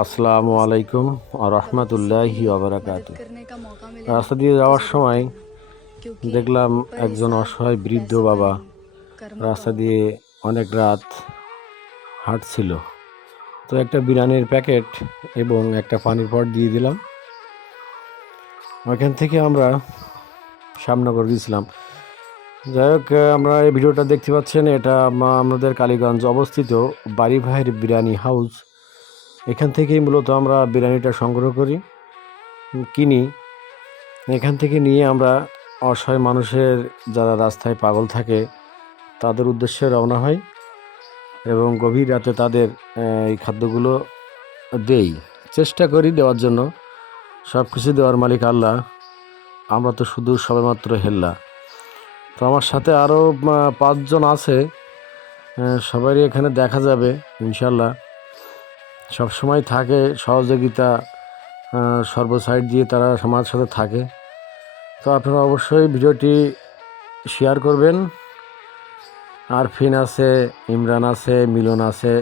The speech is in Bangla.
আসসালামু আলাইকুম রহমতুল্লাহ আবরাকাত রাস্তা দিয়ে যাওয়ার সময় দেখলাম একজন অসহায় বৃদ্ধ বাবা রাস্তা দিয়ে অনেক রাত হাঁটছিল। তো একটা বিরিয়ানির প্যাকেট এবং একটা পানির পট দিয়ে দিলাম। ওইখান থেকে আমরা শ্যামনগর দিয়েছিলাম যাই হোক, আমরা এই ভিডিওটা দেখতে পাচ্ছেন, এটা আমাদের কালীগঞ্জ অবস্থিত বাড়িভাইয়ের বিরিয়ানি হাউস। এখান থেকেই মূলত আমরা বিরিয়ানিটা সংগ্রহ করি, কিনি। এখান থেকে নিয়ে আমরা অসহায় মানুষের যারা রাস্তায় পাগল থাকে, তাদের উদ্দেশ্যে রওনা হয় এবং গভীর রাতে তাদের এই খাদ্যগুলো দেই। চেষ্টা করি দেওয়ার জন্য। সব কিছু দেওয়ার মালিক আল্লাহ, আমরা তো শুধু সবেমাত্র হেল্লা। তো আমার সাথে আরও পাঁচজন আছে সবারই এখানে দেখা যাবে ইনশাল্লাহ সব সময় থাকে, সহযোগিতা সর্বসাইড সর্ব সাইড দিয়ে তারা আমার সাথে থাকে। তো আপনারা অবশ্যই ভিডিওটি শেয়ার করবেন। আরফিন আছে, ইমরান আছে, মিলন আছে।